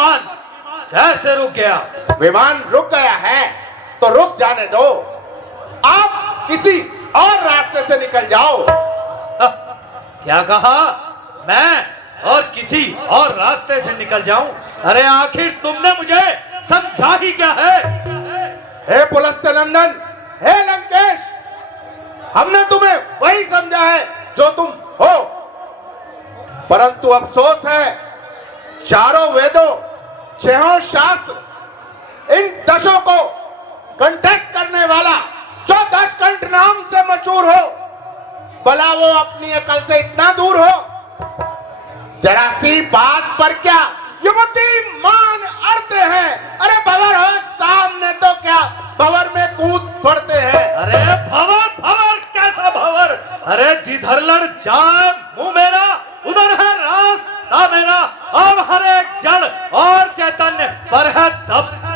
विमान कैसे रुक गया? विमान रुक गया है तो रुक जाने दो, आप किसी और रास्ते से निकल जाओ। क्या कहा? मैं और किसी और रास्ते से निकल जाऊं? अरे आखिर तुमने मुझे समझा ही क्या है? हे पुलस्त्य नंदन, हे लंकेश, हमने तुम्हें वही समझा है जो तुम हो, परंतु अफसोस है चारों वेदों, छहों शास्त्र, इन दशों को कंठस्थ करने वाला जो 10 कंठ नाम से मशहूर हो, भला वो अपनी अकल से इतना दूर हो? जरा सी बात पर क्या युवती मान अड़ते हैं? अरे भंवर हो सामने तो क्या भंवर में कूद पड़ते हैं। अरे भंवर भंवर कैसा भंवर? अरे जिधर लड़ जाए मुंह मेरा उधर है रास्ता मेरा। अब हर एक जड़ और चैतन्य पर है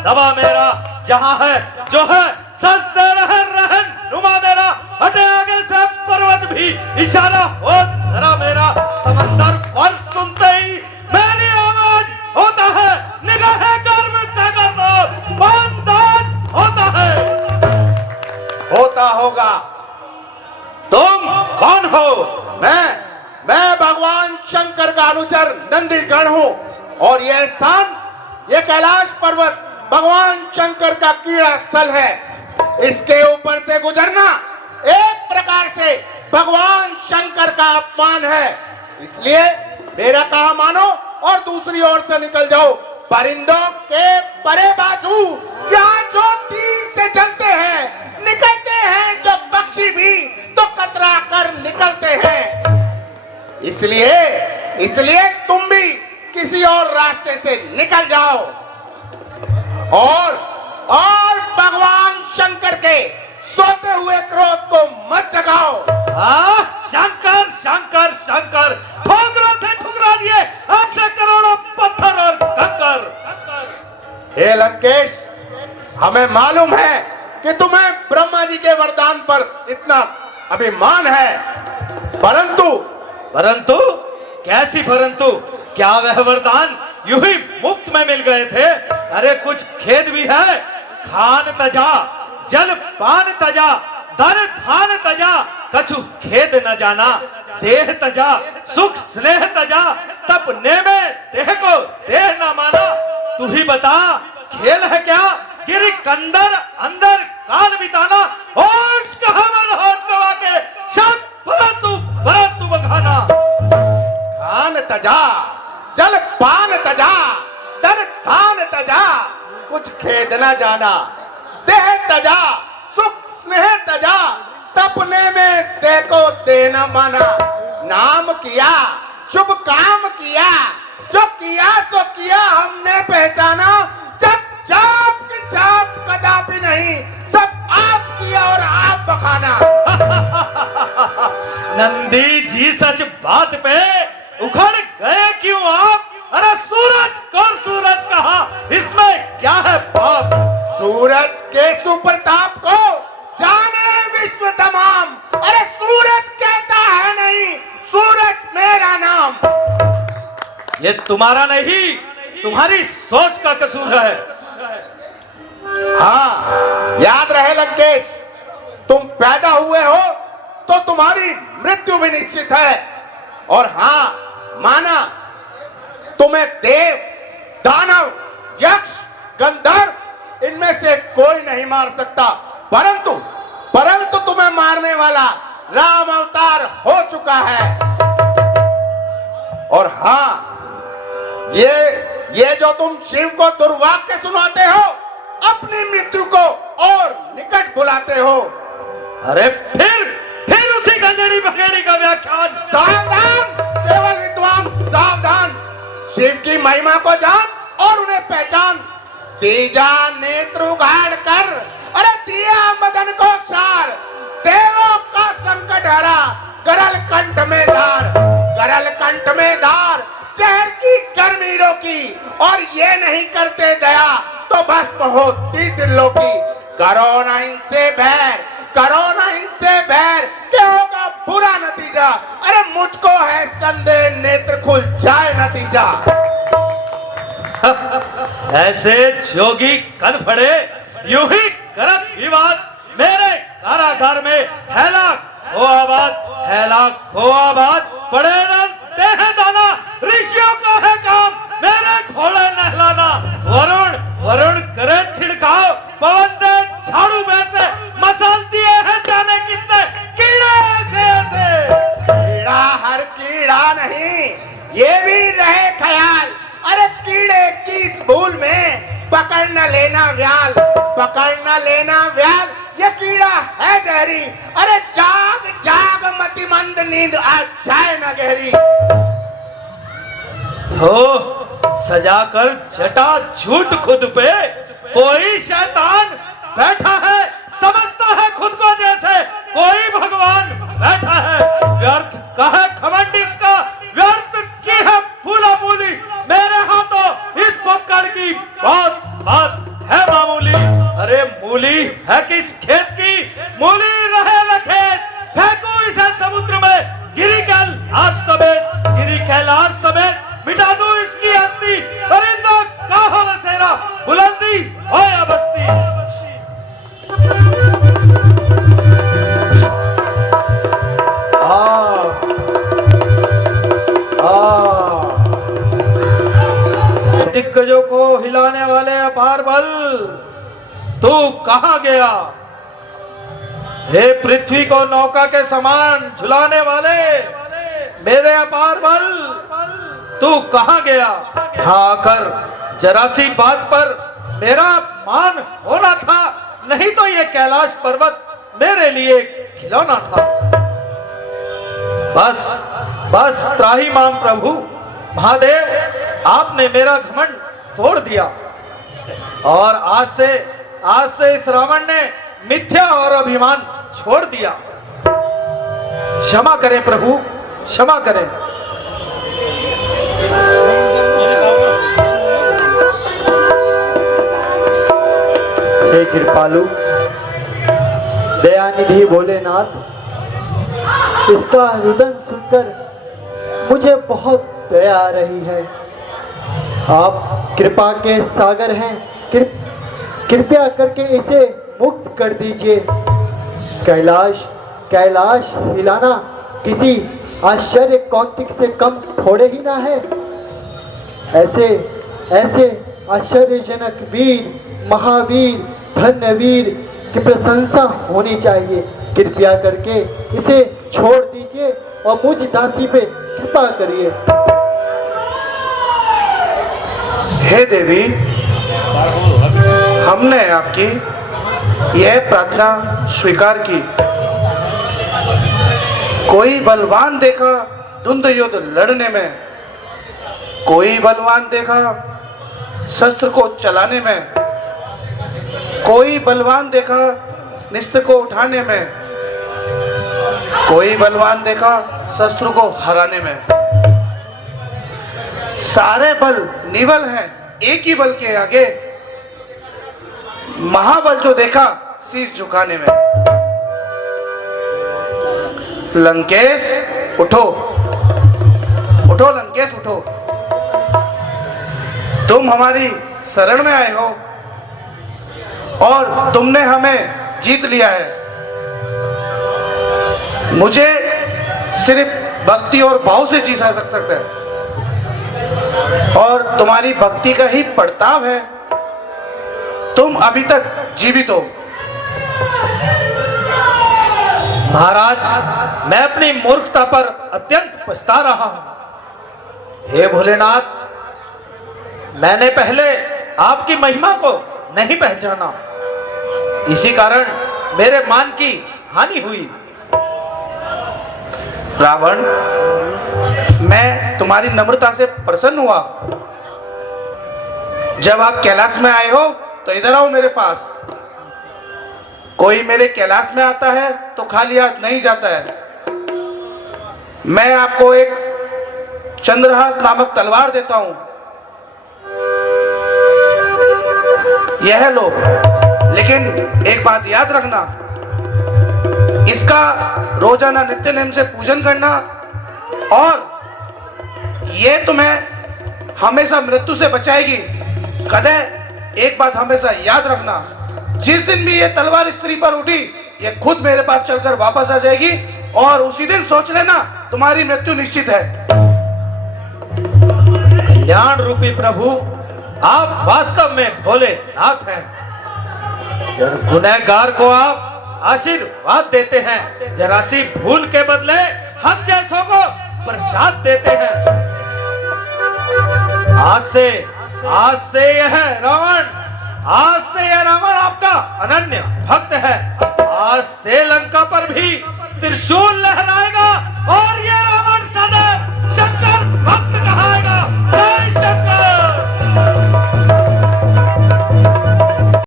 दबा मेरा। जहाँ है जो है सजदे रहन नुमा मेरा। हटे आगे से पर्वत भी इशारा हो जरा मेरा। समंदर फर्श सुनते ही मेरी आवाज होता है निगाहें गर्म से करना बंदाज होता है। होता होगा। तुम कौन हो? मैं भगवान शंकर का अनुचर नंदीगण हूँ, और यह स्थान, यह कैलाश पर्वत भगवान शंकर का क्रीड़ा स्थल है। इसके ऊपर से गुजरना एक प्रकार से भगवान शंकर का अपमान है। इसलिए मेरा कहा मानो और दूसरी ओर से निकल जाओ। परिंदों के परे बाजू यहाँ जो तीर से चलते हैं, निकलते हैं जो पक्षी भी तो कतरा कर निकलते हैं। इसलिए तुम भी किसी और रास्ते से निकल जाओ और भगवान शंकर के सोते हुए क्रोध को मत जगाओ। शंकर शंकर शंकर ठोकरों से ठुकरा दिए आपसे करोड़ों पत्थर और कंकर। हे लंकेश, हमें मालूम है कि तुम्हें ब्रह्मा जी के वरदान पर इतना अभिमान है, परंतु कैसी परंतु? क्या वह वरदान यूं ही मुफ्त में मिल गए थे? अरे कुछ खेद भी है। खान तजा, जल पान तजा, धन धान तजा, कछु खेद न जाना। देह तजा, सुख स्नेह तजा, तपने में देह को देह न माना। तू ही बता खेल है क्या? गिरी कंदर अंदर काल बिताना। होश कहा मन होश गवा के सब परंतु बखाना। खान तजा, जल पान तजा, धन धान तजा, कुछ खेद न जाना। देह तजा, सुख स्नेह तजा, तपने में देह को देना माना। नाम किया, शुभ काम किया, जो किया सो किया हमने पहचाना। जब जाप की छाप कदापि नहीं, सब आप किया और आप बखाना। नंदी जी सच बात पे उखड़ गए क्यों आप? अरे सूरज कौन सूरज कहा, इसमें क्या है पाप? सूरज के सुप्रताप को जाने विश्व तमाम। अरे सूरज कहता है नहीं, सूरज मेरा नाम। ये तुम्हारा नहीं, तुम्हारी सोच का कसूर है। हाँ, याद रहे लंकेश, तुम पैदा हुए हो तो तुम्हारी मृत्यु भी निश्चित है। और हाँ, माना तुम्हें देव, दानव, यक्ष, गंधर्व इनमें से कोई नहीं मार सकता, परंतु तुम्हें मारने वाला राम अवतार हो चुका है। और हाँ, ये जो तुम शिव को दुर्वाक्य सुनाते हो, अपनी मृत्यु को और निकट बुलाते हो। अरे फिर उसी गंजेड़ी बखेड़ी का व्याख्यान। सावधान, केवल विद्वान सावधान। शिव की महिमा को जान और उन्हें पहचान। तीजा नेत्र उघाड़ कर, अरे दिया मदन को सार। देवों का संकट हरा, करल कंठ में धार, करल कंठ में धार। जहर की गर्मी रोकी, और ये नहीं करते दया तो भस्म होती त्रिलोकी। करो ना इनसे बैर, करो ना इनसे बैर, क्या होगा बुरा नतीजा। अरे मुझको है संदेह, नेत्र खुल जाए नतीजा। ऐसे जोगी कन पड़े यूं ही करत विवाद मेरे कारागार में हैला खो आबाद पड़े रहते हैं दाना ऋषियों का है काम मेरे घोड़े नहलाना वरुण करे छिड़काव पवन दे झाड़ू में से मसाल दिए हैं जाने कितने कीड़े ऐसे कीड़ा हर कीड़ा नहीं, ये भी रहे ख्याल। अरे कीड़े की इस भूल में पकड़ न लेना व्याल, ये कीड़ा है जहरी। अरे जाग मतिमंद नींद आज जाए न गहरी। हो सजाकर जटा झूठ खुद पे कोई शैतान बैठा है समझता है खुद को जैसे कोई भगवान बैठा है। व्यर्थ का है घमंड इसका, व्यर्थ की है फूला फूली मेरे हाथों इस पकड़ की बात है मामूली। अरे मूली है किस खेत की, मूली रहे न खेत, फेंकू इसे समुद्र में गिरी कैलाश समेत मिटा दूं इसकी हस्ती। परिंदों का हो बसेरा बुलंदी हो या बस्ती। दिग्गजों को हिलाने वाले अपार बल तू कहां गया? हे पृथ्वी को नौका के समान झुलाने वाले मेरे अपार बल तू कहां गया? आकर जरा सी बात पर मेरा मान होना था, नहीं तो ये कैलाश पर्वत मेरे लिए खिलौना था। बस त्राहिमाम प्रभु महादेव, आपने मेरा घमंड तोड़ दिया और आज से इस रावण ने मिथ्या और अभिमान छोड़ दिया। क्षमा करें प्रभु, क्षमा करें। हे कृपालु दयानिधि भोलेनाथ, इसका रुदन सुनकर मुझे बहुत दया आ रही है। आप कृपा के सागर हैं, कृपया करके इसे मुक्त कर दीजिए। कैलाश हिलाना किसी आश्चर्य कौतिक से कम थोड़े ही ना है। ऐसे आश्चर्यजनक वीर, महावीर, धन्यवीर की प्रशंसा होनी चाहिए। कृपया करके इसे छोड़ दीजिए और मुझ दासी पे कृपा करिए। हे देवी, हमने आपकी यह प्रार्थना स्वीकार की। कोई बलवान देखा द्वंद्व युद्ध लड़ने में, कोई बलवान देखा शस्त्र को चलाने में, कोई बलवान देखा निस्त्र को उठाने में, कोई बलवान देखा शस्त्र को हराने में। सारे बल निवल हैं एक ही बल के आगे, महाबल जो देखा शीश झुकाने में। लंकेश उठो, उठो लंकेश उठो, तुम हमारी शरण में आए हो और तुमने हमें जीत लिया है। मुझे सिर्फ भक्ति और भाव से जीता जा सकता है और तुम्हारी भक्ति का ही प्रताप है, तुम अभी तक जीवित हो। महाराज, मैं अपनी मूर्खता पर अत्यंत पछता रहा हूं। हे भोलेनाथ, मैंने पहले आपकी महिमा को नहीं पहचाना, इसी कारण मेरे मान की हानि हुई। रावण, मैं तुम्हारी नम्रता से प्रसन्न हुआ। जब आप कैलाश में आए हो तो इधर आओ मेरे पास। कोई मेरे कैलाश में आता है तो खाली हाथ नहीं जाता है। मैं आपको एक चंद्रहास नामक तलवार देता हूं, यह लो। लेकिन एक बात याद रखना, इसका रोजाना नित्य नेम से पूजन करना और ये तुम्हें हमेशा मृत्यु से बचाएगी। कदे एक बात हमेशा याद रखना, जिस दिन भी ये तलवार स्त्री पर उठी, ये खुद मेरे पास चलकर वापस आ जाएगी और उसी दिन सोच लेना तुम्हारी मृत्यु निश्चित है। कल्याण रूपी प्रभु, आप वास्तव में भोलेनाथ हैं। जब गुनहगार को आप आशीर्वाद देते हैं, जरा सी भूल के बदले हम जैसों को प्रसाद देते हैं। आज से यह रावण आपका अनन्य भक्त है। आज से लंका पर भी त्रिशूल लहराएगा और